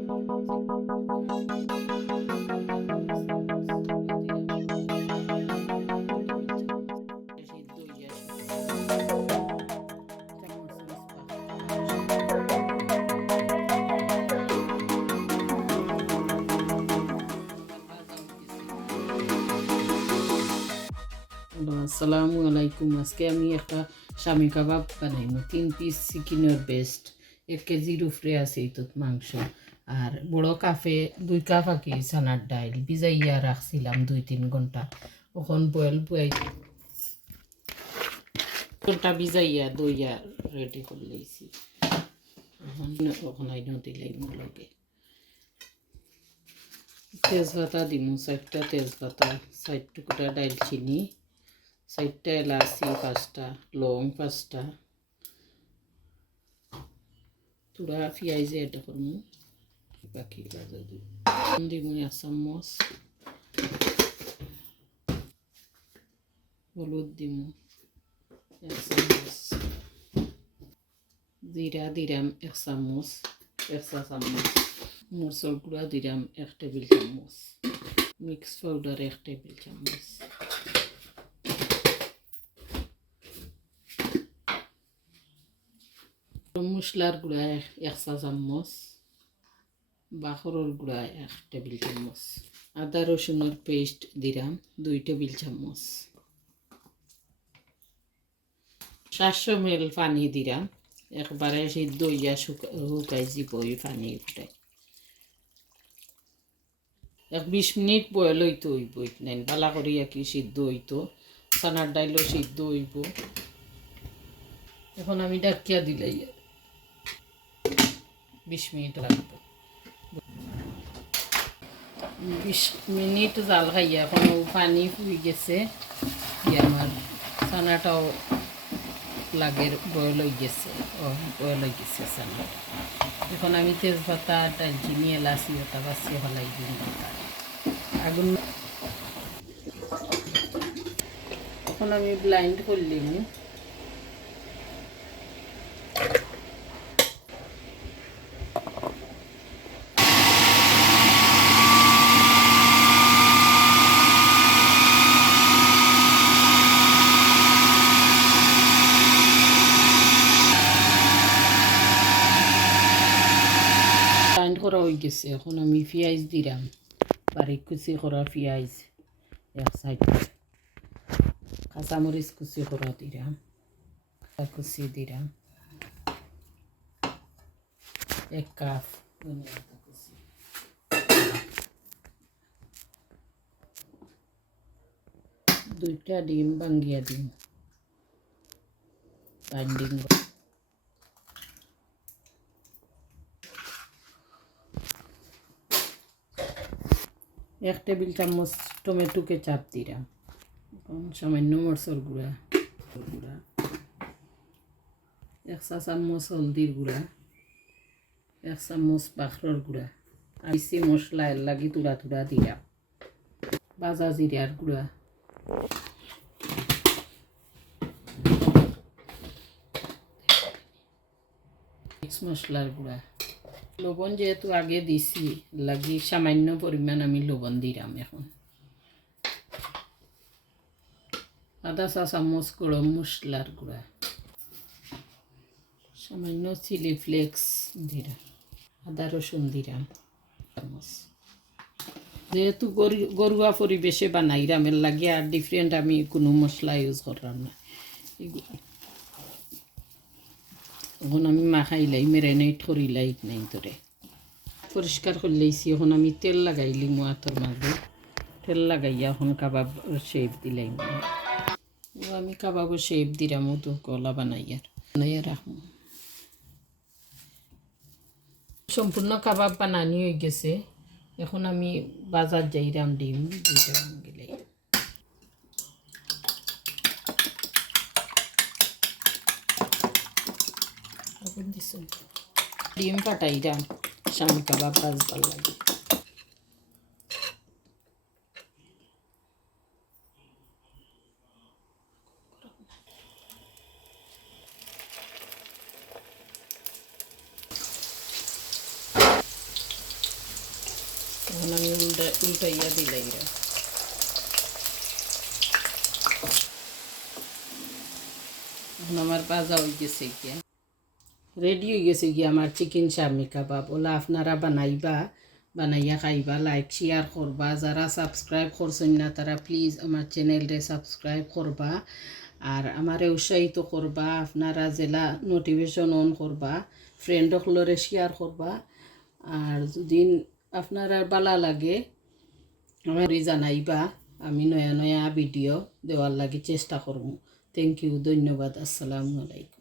আসসালামু আলাইকুম। আজকে আমি একটা স্বামী কাবাব বানাইমু। 3 পিস চিকেনের বেস্ট, 1 কেজির উপরে আছে এতত মাংস, আর বড় কাপে 2 কাপ আঁকি চানার ডাইল ভিজাইয়া রাখছিলাম 2-3 ঘন্টা। ওখন বয়েল বুয়াই ঘন্টা ভিজাইয়া দইয়া রেডি করে লইছি। ওখন আইন দিলাই মোর লগে তেজপাতা দিমু, 4টা তেজপাতা, 4 টুকরা ডাইলচিনি, 4টা এলাচি, 5টা লং, 5টা তুরা পেঁয়াজ এড করমু। বাকি বাজা দিমু 1 চামচ, হলুদ দিমু 1 চামচ, জিরা দিলাম 1 চামচ, 1 চা চামচ, মরচর গুঁড়া দিলাম 1 টেবিল চামচ, মিক্স পাউডার 1 টেবিল চামচ, মশলার গুঁড়া 1 চা চামচ, বাখরের গুঁড়া 1 টেবিল চামচ, আদা রসুনের পেস্ট দিলাম 2 টেবিল চামচ, 700 ml পানি দিলাম। একবারে সিদ্ধ হইয়া শুকাই যাব ওই পানি ফুটাই। 20 মিনিট বয়েল হইতে হইব, নেন বালা করিয়া কি সিদ্ধ হইতো, চানার ডাইলও সিদ্ধ হইব। এখন আমি ডাকিয়া দিলাই 20 মিনিট লাগবে। 20 মিনিট জাল খাইয়া এখন পানি ফুই গেছে, আমার চানাটাও লাগের বয়েল হয়ে গেছে। বয়েল হয়ে গেছে চানা। এখন আমি তেজপাতা, দারচিনি, এলাচি ওটা বাছিয়ে ফেলাই দিই। আগুন এখন আমি ব্লাইন্ড করলিম। করা হয়ে গেছে। এখন আমি পেঁয়াজ দিলাম, বারিক কুচি করা পেঁয়াজ 1 সাইড, কাঁচামরিচ কুচি করা দিলাম, কুচি দিলাম 1 কাপ, 2টা ডিম ভাঙ্গিয়া দিম বাইন্ডিং। 1 টেবিল চামচ টমেটো কেচাপ দিলাম, সামান্য মরচর গুঁড়া, 1 চা চামচ হলদির গুঁড়া, 1 চামচ বাখরর গুঁড়া, আইসি মশলা এর লাগি তুলা তুলা দিলাম, ভাজা জিরার গুঁড়া, মিক্স মশলার গুঁড়া, লবণ যেহেতু আগে দিছি লাগি সামান্য পরিমাণ আমি লবণ দিলাম। এখন আধা চা চামচ গরম মশলার গুঁড়া, সামান্য চিলি ফ্লেক্স দিলাম, আদা রসুন দিলাম চামচ। যেহেতু গরুয়া পরিবেশে বানাইলাম এর লাগে আর ডিফারেন্ট আমি কোনো মশলা ইউজ করলাম না। এখন আমি মাখাইলাই, মেরিনেট করিলাই নাই ধরে পরিষ্কার করলেইছি। এখন আমি তেল লাগাইলি হাতের মাঝে, তেল লাগাইয়া এখন কাবাব শেপ দিলাম। আমি কাবাবের শেপ দিলাম তো গলা বানাইয়া রাখবো। সম্পূর্ণ কাবাব বানানি হয়ে গেছে। এখন আমি বাজার যাইরাম ডিম 2টা গেলে ডিম ফাটাইরাম স্বামী কাবাব ভাজবার লাগে। এখন আমি উল্টাইয়া দিলাই এখন আমার ভাজা হয়ে গেছে গিয়া রেডি হয়ে গেছে গিয়া আমার চিকেন শামি কাবাব ওলা আপনারা বানাইয়া খাইবা লাইক শেয়ার করবা যারা সাবস্ক্রাইব করছেন না তারা প্লিজ আমার চ্যানেলটা সাবস্ক্রাইব করবা আর আমারে উৎসাহিত করবা আপনারা জেলা নোটিফিকেশন অন করবা ফ্রেন্ডসকলরে শেয়ার করবা আর যদি আপনারা ভালো লাগে আমার জানাইবা আমি নয়া নয়া ভিডিও দেওয়ার লাগে চেষ্টা করব থ্যাংক ইউ ধন্যবাদ আসসালামু আলাইকুম